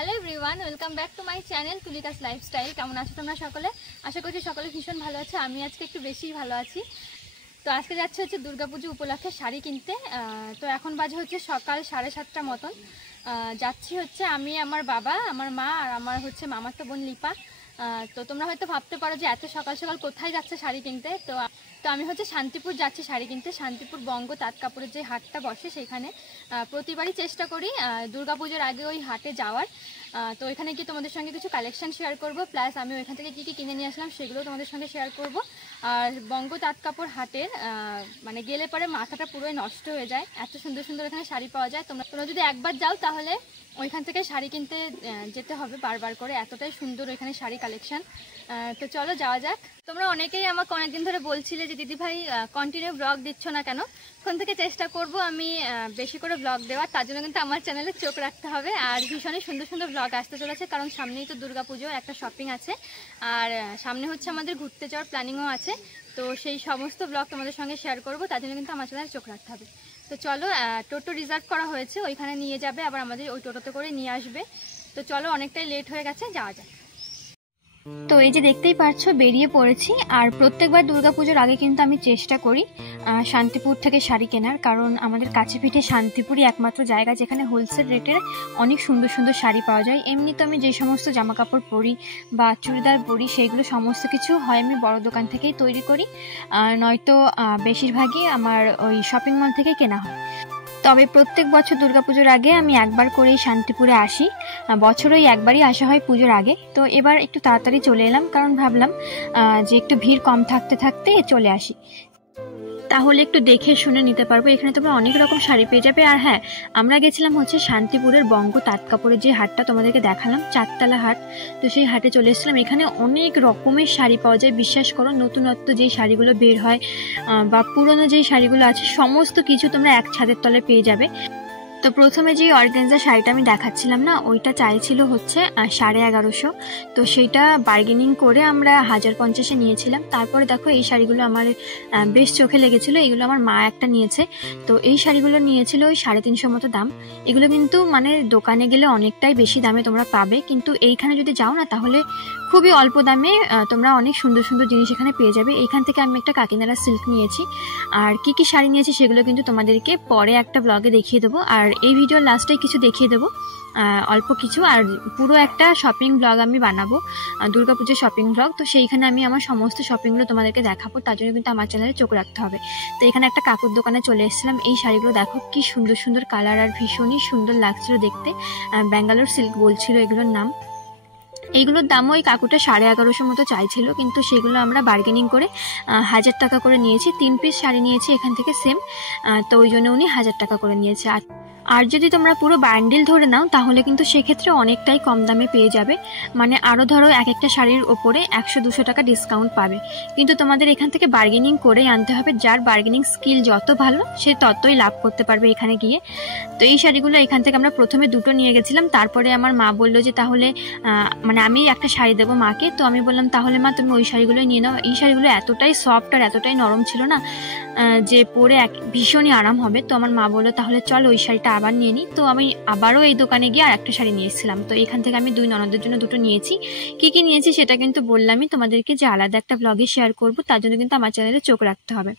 Hello everyone, welcome back to my channel Tulika's lifestyle. কেমন আছো তোমরা সকলে? আশা করছি সকলে ভীষণ ভালো আছে। আমি আজকে একটু বেশিই ভালো আছি। তো আজকে যাচ্ছে হচ্ছে দুর্গাপুজো উপলক্ষে শাড়ি কিনতে। তো এখন বাজে হচ্ছে সকাল 7:30 মতন। যাচ্ছি হচ্ছে আমি, আমার বাবা, আমার মা আর আমার হচ্ছে মামাতো বোন লিপা। তো তোমরা হয়তো ভাবতে পারো যে এত সকাল সকাল কোথায় যাচ্ছে শাড়ি কিনতে। তো আমি হচ্ছে শান্তিপুর যাচ্ছি শাড়ি কিনতে। শান্তিপুর বঙ্গ তাঁত কাপড়ের যে হাটটা বসে সেখানে প্রতিবারই চেষ্টা করি দুর্গাপুজোর আগে ওই হাটে যাওয়ার। তো ওইখানে গিয়ে তোমাদের সঙ্গে কিছু কালেকশন শেয়ার করব, প্লাস আমি ওইখান থেকে কী কী কিনে নিয়ে আসলাম সেগুলো তোমাদের সঙ্গে শেয়ার করব। আর বঙ্গ তাঁত কাপড় হাটের মানে গেলে পরে মাথাটা পুরোই নষ্ট হয়ে যায়, এত সুন্দর সুন্দর এখানে শাড়ি পাওয়া যায়। তোমরা যদি একবার যাও তাহলে ওইখান থেকে শাড়ি কিনতে যেতে হবে বারবার করে, এতটাই সুন্দর ওইখানে শাড়ি কালেকশন। তো চলো যাওয়া যাক। তোমরা অনেকেই আমাকে অনেকদিন ধরে বলছিলে যে দিদি ভাই কন্টিনিউ ব্লগ দিচ্ছ না কেন। এখন থেকে চেষ্টা করব আমি বেশি করে ব্লগ দেওয়ার, তার জন্য কিন্তু আমার চ্যানেলে চোখ রাখতে হবে। আর ভীষণই সুন্দর সুন্দর ব্লগ আসতে চলেছে, কারণ সামনেই তো দুর্গাপুজোর একটা শপিং আছে, আর সামনে হচ্ছে আমাদের ঘুরতে যাওয়ার প্ল্যানিংও আছে। তো সেই সমস্ত ব্লগ তোমাদের সঙ্গে শেয়ার করব, তার জন্য কিন্তু আমার চ্যানেলে চোখ রাখতে হবে। তো চলো, টোটো রিজার্ভ করা হয়েছে, ওইখানে নিয়ে যাবে, আবার আমাদের ওই টোটোতে করে নিয়ে আসবে। তো চলো, অনেকটাই লেট হয়ে গেছে, যাওয়া যাক। তো এই যে দেখতেই পাচ্ছ বেরিয়ে পড়েছি। আর প্রত্যেকবার দুর্গাপুজোর আগে কিন্তু আমি চেষ্টা করি শান্তিপুর থেকে শাড়ি কেনার, কারণ আমাদের কাছে পিঠে শান্তিপুরই একমাত্র জায়গা যেখানে হোলসেল রেটের অনেক সুন্দর সুন্দর শাড়ি পাওয়া যায়। এমনি তো আমি যে সমস্ত জামা কাপড় পরি বা চুড়িদার পরি সেগুলো সমস্ত কিছু হয় আমি বড় দোকান থেকেই তৈরি করি, নয়তো বেশিরভাগই আমার ওই শপিং মল থেকেই কেনা হয়। তবে প্রত্যেক বছর দুর্গাপুজোর আগে আমি একবার করেই শান্তিপুরে আসি, বছরই একবারই আসা হয় পুজোর আগে। তো এবার একটু তাড়াতাড়ি চলে এলাম, কারণ ভাবলাম যে একটু ভিড় কম থাকতে থাকতে চলে আসি, তাহলে একটু দেখে শুনে নিতে পারবো। এখানে তোমরা অনেক রকম শাড়ি পেয়ে যাবে। আর হ্যাঁ, আমরা গেছিলাম হচ্ছে শান্তিপুরের বঙ্গ তাঁত কাপড়ের যে হাটটা তোমাদেরকে দেখালাম, চারতলা হাট। তো সেই হাটে চলে এসেছিলাম। এখানে অনেক রকমের শাড়ি পাওয়া যায়, বিশ্বাস করো। নতুনত্ব যেই শাড়িগুলো বের হয় বা পুরনো যেই শাড়িগুলো আছে সমস্ত কিছু তোমরা এক ছাদের তলে পেয়ে যাবে। তো প্রথমে যে অর্গানজা শাড়িটা আমি দেখাচ্ছিলাম না, ওইটা চাইছিল হচ্ছে 1150। তো সেইটা বার্গেনিং করে আমরা 1050-এ নিয়েছিলাম। তারপরে দেখো এই শাড়িগুলো আমার বেশ চোখে লেগেছিল, এগুলো আমার মা একটা নিয়েছে। তো এই শাড়িগুলো নিয়েছিল ওই 350 মতো দাম। এগুলো কিন্তু মানে দোকানে গেলে অনেকটাই বেশি দামে তোমরা পাবে, কিন্তু এইখানে যদি যাও না তাহলে খুবই অল্প দামে তোমরা অনেক সুন্দর সুন্দর জিনিস এখানে পেয়ে যাবে। এইখান থেকে আমি একটা কাকিনাড়া সিল্ক নিয়েছি, আর কি কি শাড়ি নিয়েছি সেগুলো কিন্তু তোমাদেরকে পরে একটা ব্লগে দেখিয়ে দেবো। আর এই ভিডিওর লাস্টে কিছু দেখিয়ে দেবো, অল্প কিছু। আর পুরো একটা শপিং ব্লগ আমি বানাবো, দুর্গাপুজোর শপিং ব্লগ। তো সেইখানে আমি আমার সমস্ত শপিংগুলো তোমাদেরকে দেখাবো, তার জন্য কিন্তু আমার চ্যানেলে চোখ রাখতে হবে। তো এখানে একটা কাকুর দোকানে চলে এসেছিলাম। এই শাড়িগুলো দেখো কি সুন্দর সুন্দর কালার, আর ভীষণই সুন্দর লাগছিল দেখতে। ব্যাঙ্গালোর সিল্ক বলছিল এগুলোর নাম। এইগুলোর দামও ওই কাকুটা 1150 মতো চাইছিল, কিন্তু সেগুলো আমরা বার্গেনিং করে 1000 টাকা করে নিয়েছি। 3 পিস শাড়ি নিয়েছি এখান থেকে সেম, তো ওই জন্য উনি 1000 টাকা করে নিয়েছে। আর যদি তোমরা পুরো বান্ডিল ধরে নাও তাহলে কিন্তু সেক্ষেত্রে অনেকটাই কম দামে পেয়ে যাবে, মানে আরও ধরো এক একটা শাড়ির ওপরে 100-200 টাকা ডিসকাউন্ট পাবে। কিন্তু তোমাদের এখান থেকে বার্গেনিং করেই আনতে হবে, যার বার্গেনিং স্কিল যত ভালো সে ততই লাভ করতে পারবে এখানে গিয়ে। তো এই শাড়িগুলো এখান থেকে আমরা প্রথমে 2টো নিয়ে গেছিলাম, তারপরে আমার মা বললো যে তাহলে মানে আমি একটা শাড়ি দেবো মাকে। তো আমি বললাম তাহলে মা তুমি ওই শাড়িগুলোই নিয়ে নাও। এই শাড়িগুলো এতটাই সফট আর এতটাই নরম ছিল না যে পরে ভীষণই আরাম হবে। তো আমার মা বললো তাহলে চল ওই শাড়িটা আবার নিয়ে নিই। তো আমি আবারও এই দোকানে গিয়ে আর একটা শাড়ি নিয়ে এসেছিলাম। তো এখান থেকে আমি 2 ননদের জন্য 2টো নিয়েছি। কি কি নিয়েছি সেটা কিন্তু বললামই তোমাদেরকে যে আলাদা একটা ব্লগে শেয়ার করব, তার জন্য কিন্তু আমার চ্যানেলে চোখ রাখতে হবে।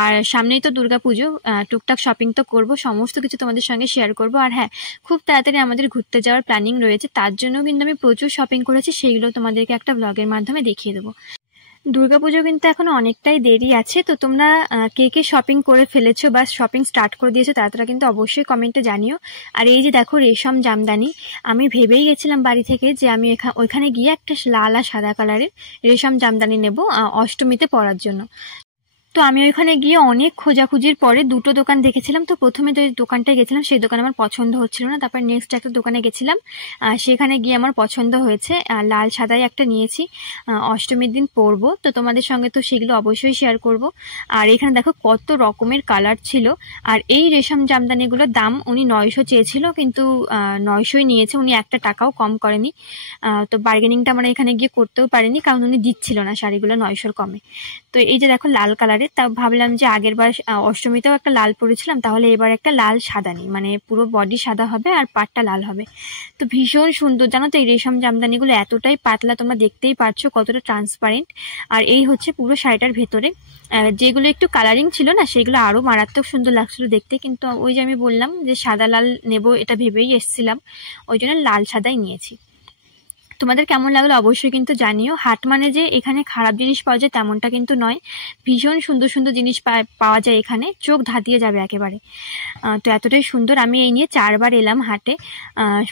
আর সামনেই তো দুর্গাপুজো, টুকটাক শপিং তো করব, সমস্ত কিছু তোমাদের সঙ্গে শেয়ার করব। আর হ্যাঁ, খুব তাড়াতাড়ি আমাদের ঘুরতে যাওয়ার প্ল্যানিং রয়েছে, তার জন্য কিন্তু আমি প্রচুর শপিং করেছি, সেইগুলো তোমাদেরকে একটা ব্লগের মাধ্যমে দেখিয়ে দেবো। দুর্গাপুজো কিন্তু এখনো অনেকটাই দেরি আছে। তো তোমরা কে কে শপিং করে ফেলেছো বা শপিং স্টার্ট করে দিয়েছো তারা কিন্তু অবশ্যই কমেন্টে জানিও। আর এই যে দেখো রেশম জামদানি, আমি ভেবেই গেছিলাম বাড়ি থেকে যে আমি ওইখানে গিয়ে একটা লাল আর সাদা কালারের রেশম জামদানি নেব অষ্টমীতে পরার জন্য। তো আমি ওইখানে গিয়ে অনেক খোঁজাখুঁজির পরে 2টো দোকান দেখেছিলাম। তো প্রথমে যে দোকানটায় গেছিলাম সেই দোকান আমার পছন্দ হচ্ছিল না, তারপর নেক্সট একটা দোকানে গেছিলাম, সেখানে গিয়ে আমার পছন্দ হয়েছে। লাল সাদাই একটা নিয়েছি, অষ্টমীর দিন পরবো। তো তোমাদের সঙ্গে তো সেগুলো অবশ্যই শেয়ার করব। আর এখানে দেখো কত রকমের কালার ছিল। আর এই রেশম জামদানিগুলোর দাম উনি 900 চেয়েছিল, কিন্তু 900ই নিয়েছে, উনি একটা টাকাও কম করেনি। তো বার্গেনিংটা আমরা এখানে গিয়ে করতেও পারিনি, কারণ উনি দিচ্ছিল না শাড়িগুলো 900-র কমে। তো এই যে দেখো লাল কালারের কালারের, তা ভাবলাম যে আগের বার অষ্টমীতেও একটা লাল পরেছিলাম, তাহলে এবার একটা লাল সাদা নিই, মানে পুরো বডি সাদা হবে আর পাটটা লাল হবে। তো ভীষণ সুন্দর জানো তো, এই রেশম জামদানিগুলো এতটাই পাতলা, তোমরা দেখতেই পারছো কতটা ট্রান্সপারেন্ট। আর এই হচ্ছে পুরো শাড়িটার ভেতরে, যেগুলো একটু কালারিং ছিল না সেগুলো আরও মারাত্মক সুন্দর লাগছিল দেখতে, কিন্তু ওই যে আমি বললাম যে সাদা লাল নেব এটা ভেবেই এসেছিলাম, ওই জন্য লাল সাদাই নিয়েছি। তোমাদের কেমন লাগলো অবশ্যই কিন্তু জানিও। হাট মানে যে এখানে খারাপ জিনিস পাওয়া যায় তেমনটা কিন্তু নয়, ভীষণ সুন্দর সুন্দর জিনিস পাওয়া যায় এখানে, চোখ ধাঁধিয়ে যাবে একেবারে। তো এতটাই সুন্দর। আমি এই নিয়ে 4 বার এলাম হাটে।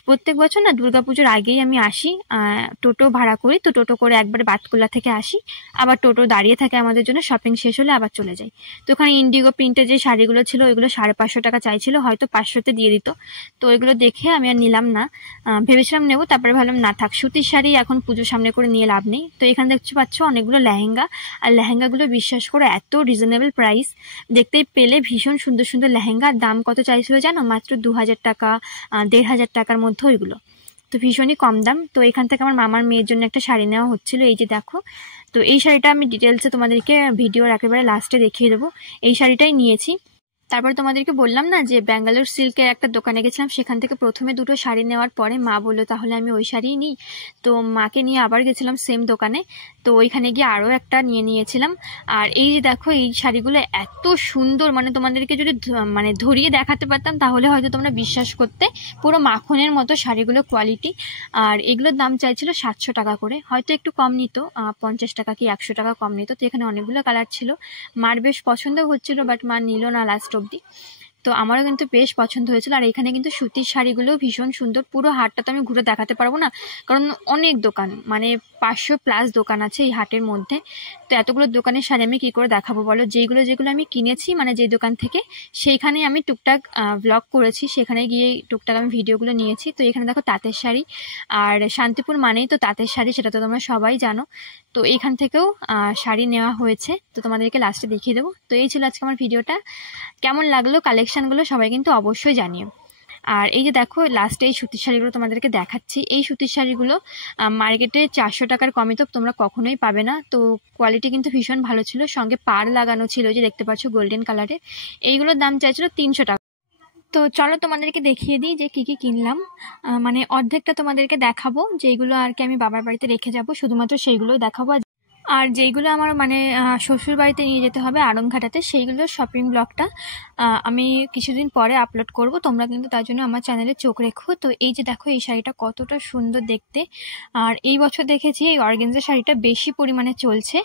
প্রত্যেক বছর না দুর্গাপুজোর আগেই আমি আসি, টোটো ভাড়া করি, তো টোটো করে একবার বাতকুল্লা থেকে আসি, আবার টোটো দাঁড়িয়ে থাকে আমাদের জন্য, শপিং শেষ হলে আবার চলে যাই। তো ওখানে ইন্ডিগো প্রিন্টের যে শাড়িগুলো ছিল ওইগুলো 550 টাকা চাইছিল, হয়তো 500-তে দিয়ে দিত। তো ওইগুলো দেখে আমি আর নিলাম না, ভেবেছিলাম নেবো, তারপরে ভাবলাম না থাক, সুতির শাড়ি এখন পুজো সামনে করে নিয়ে লাভ নেই। তো এখানে দেখতে পাচ্ছ অনেকগুলো লেহেঙ্গা, আর লেহেঙ্গাগুলো বিশ্বাস করে এত রিজনেবল প্রাইস, দেখতেই পেলে ভীষণ সুন্দর সুন্দর লেহেঙ্গা। দাম কত চাইছিল জানো? মাত্র 2000 টাকা, 1500 টাকার মধ্যে ওইগুলো, তো ভীষণই কম দাম। তো এখান থেকে আমার মামার মেয়ের জন্য একটা শাড়ি নেওয়া হচ্ছিল, এই যে দেখো। তো এই শাড়িটা আমি ডিটেলসে তোমাদেরকে ভিডিওর একেবারে লাস্টে দেখিয়ে দেবো। এই শাড়িটাই নিয়েছি। তারপর তোমাদেরকে বললাম না যে ব্যাঙ্গালোর সিল্কের একটা দোকানে গেছিলাম, সেখান থেকে প্রথমে 2টো শাড়ি নেওয়ার পরে মা বললো তাহলে আমি ওই শাড়িই নিই। তো মাকে নিয়ে আবার গেছিলাম সেম দোকানে, তো ওইখানে গিয়ে আরও একটা নিয়েছিলাম। আর এই যে দেখো এই শাড়িগুলো এত সুন্দর, মানে তোমাদেরকে যদি মানে ধরিয়ে দেখাতে পারতাম তাহলে হয়তো তোমরা বিশ্বাস করতে, পুরো মাখনের মতো শাড়িগুলো কোয়ালিটি। আর এগুলোর দাম চাইছিল 700 টাকা করে, হয়তো একটু কম নিত, 50 টাকা কি 100 টাকা কম নিত। তো এখানে অনেকগুলো কালার ছিল, মার বেশ পছন্দ হচ্ছিল, বাট মা নিল না লাস্ট অব্দি। তো আমারও কিন্তু বেশ পছন্দ হয়েছিল। আর এখানে কিন্তু সুতির শাড়িগুলো ভীষণ সুন্দর। পুরো হাটটা তো আমি ঘুরে দেখাতে পারবো না, কারণ অনেক দোকান, মানে 500+ দোকান আছে এই হাটের মধ্যে। তো এতগুলো দোকানের শাড়ি আমি কি করে দেখাবো বলো? যেগুলো আমি কিনেছি, মানে যে দোকান থেকে, সেইখানে আমি টুকটাক ব্লগ করেছি, সেখানে গিয়ে টুকটাক আমি ভিডিওগুলো নিয়েছি। তো এখানে দেখো তাঁতের শাড়ি, আর শান্তিপুর মানেই তো তাঁতের শাড়ি, সেটা তো তোমরা সবাই জানো। তো এইখান থেকেও শাড়ি নেওয়া হয়েছে, তো তোমাদেরকে লাস্টে দেখিয়ে দেবো। তো এই ছিল আজকে আমার ভিডিওটা। কেমন লাগলো কালেকশানগুলো সবাই কিন্তু অবশ্যই জানিও। আর এই যে দেখো লাস্টে এই সুতির শাড়িগুলো তোমাদেরকে দেখাচ্ছি। এই সুতির শাড়িগুলো মার্কেটে 400 টাকার কমে তো তোমরা কখনোই পাবে না। তো কোয়ালিটি কিন্তু ভীষণ ভালো ছিল, সঙ্গে পাড় লাগানো ছিল, যে দেখতে পাচ্ছ গোল্ডেন কালারে। এইগুলোর দাম চাইছিল 300 টাকা। তো চলো তোমাদেরকে দেখিয়ে দিই যে কি কি কিনলাম। মানে অর্ধেকটা তোমাদেরকে দেখাবো, যেইগুলো আর কি আমি বাবার বাড়িতে রেখে যাব, শুধুমাত্র সেইগুলোই দেখাবো। আর যেইগুলো আমার মানে শ্বশুর বাড়িতে নিয়ে যেতে হবে আড়ংঘাটাতে, সেইগুলোর শপিং ব্লগটা আমি কিছুদিন পরে আপলোড করব, তোমরা কিন্তু তার জন্য আমার চ্যানেলে চোখ রেখো। তো এই যে দেখো এই শাড়িটা কতটা সুন্দর দেখতে। আর এই বছর দেখেছি এই অর্গেনজা শাড়িটা বেশি পরিমাণে চলছে,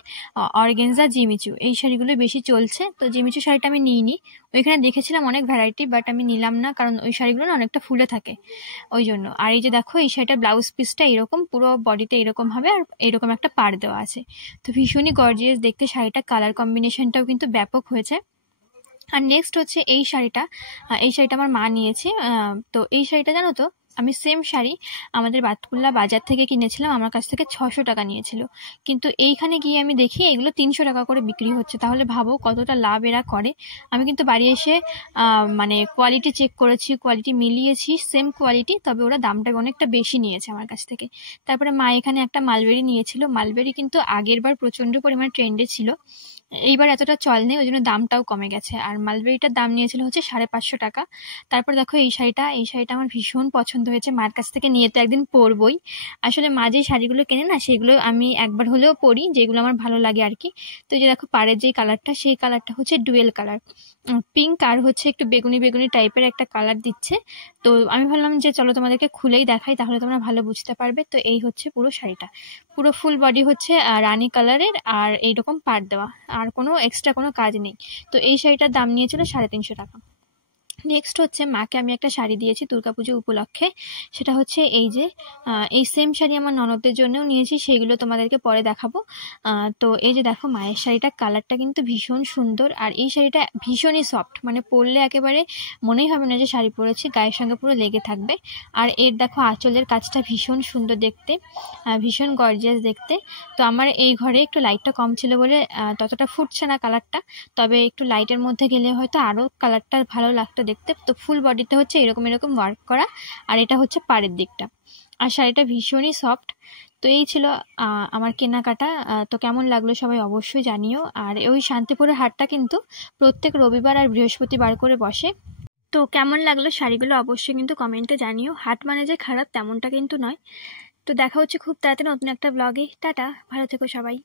অর্গেনজা জিমিচু এই শাড়িগুলো বেশি চলছে। তো জিমিচু শাড়িটা আমি নিইনি, ওইখানে দেখেছিলাম অনেক ভ্যারাইটি, বাট আমি নিলাম না, কারণ ওই শাড়িগুলো না অনেকটা ফুলে থাকে ওই জন্য। আর এই যে দেখো এই শাড়িটার ব্লাউজ পিসটা এরকম, পুরো বডিতে এরকম হবে, আর এরকম একটা পাড় দেওয়া আছে। তো ভীষণই গর্জিয়াস দেখতে শাড়িটা, কালার কম্বিনেশনটাও কিন্তু ব্যাপক হয়েছে। আর নেক্সট হচ্ছে এই শাড়িটা আমার মা নিয়েছে। তো এই শাড়িটা জানো তো, আমি সেম শাড়ি আমাদের বাতকুল্লা বাজার থেকে কিনেছিলাম, আমার কাছ থেকে 600 টাকা নিয়েছিল, কিন্তু এইখানে গিয়ে আমি দেখি এগুলো 300 টাকা করে বিক্রি হচ্ছে। তাহলে ভাবো কতটা লাভ এরা করে। আমি কিন্তু বাড়ি এসে মানে কোয়ালিটি চেক করেছি, কোয়ালিটি মিলিয়েছি, সেম কোয়ালিটি, তবে ওরা দামটা অনেকটা বেশি নিয়েছে আমার কাছ থেকে। তারপরে মা এখানে একটা মালবেরি নিয়েছিল, মালবেরি কিন্তু আগের বার প্রচণ্ড পরিমাণে ট্রেন্ডে ছিল, এইবার এতটা চল নেই, ওই জন্য দামটাও কমে গেছে। আর মালবেরিটার দাম নিয়েছিল হচ্ছে 550 টাকা। তারপর দেখো এই শাড়িটা আমার ভীষণ পছন্দ হয়েছে, মার কাছ থেকে নিয়ে তো একদিন পরবই। আসলে মা যে শাড়িগুলো কেনে না সেগুলো আমি একবার হলেও পরি, যেগুলো আমার ভালো লাগে আর কি। তো এই যে দেখো পাড়ের যে কালারটা, সেই কালারটা হচ্ছে ডুয়েল কালার, পিঙ্ক আর হচ্ছে একটু বেগুনি বেগুনি টাইপের একটা কালার দিচ্ছে। তো আমি ভাবলাম যে চলো তোমাদেরকে খুলেই দেখাই, তাহলে তোমরা ভালো বুঝতে পারবে। তো এই হচ্ছে পুরো শাড়িটা, পুরো ফুল বডি হচ্ছে রানী কালারের, আর এইরকম পাড় দেওয়া, আর কোনো এক্সট্রা কোনো কাজ নেই। তো এই শাড়িটার দাম নিয়েছিল 350 টাকা। নেক্সট হচ্ছে মাকে আমি একটা শাড়ি দিয়েছি দুর্গাপুজো উপলক্ষে, সেটা হচ্ছে এই যে এই সেম শাড়ি আমার ননদদের জন্যও নিয়েছি, সেইগুলো তোমাদেরকে পরে দেখাবো। তো এই যে দেখো মায়ের শাড়িটা, কালারটা কিন্তু ভীষণ সুন্দর, আর এই শাড়িটা ভীষণই সফট, মানে পরলে একেবারে মনেই হবে না যে শাড়ি পরেছি, গায়ের সঙ্গে পুরো লেগে থাকবে। আর এর দেখো আঁচলের কাজটা ভীষণ সুন্দর দেখতে, ভীষণ গর্জিয়াস দেখতে। তো আমার এই ঘরে একটু লাইটটা কম ছিল বলে ততটা ফুটছে না কালারটা, তবে একটু লাইটের মধ্যে গেলে হয়তো আরও কালারটা ভালো লাগতো দেখতে। তো ফুল বডিতে হচ্ছে এরকম ওয়ার্ক করা, আর এটা হচ্ছে পাড়ের দিকটা। আর শাড়িটা ভীষণই সফট। তো এই ছিল আমার কেনাকাটা। তো কেমন লাগলো সবাই অবশ্যই জানিও। আর ওই শান্তিপুরের হাটটা কিন্তু প্রত্যেক রবিবার আর বৃহস্পতিবার করে বসে। তো কেমন লাগলো শাড়িগুলো অবশ্যই কিন্তু কমেন্টে জানিও। হাট মানে যে খারাপ তেমনটা কিন্তু নয়। তো দেখা হচ্ছে খুব তাড়াতাড়ি নতুন একটা ব্লগে। টাটা, ভালো থেকো সবাই।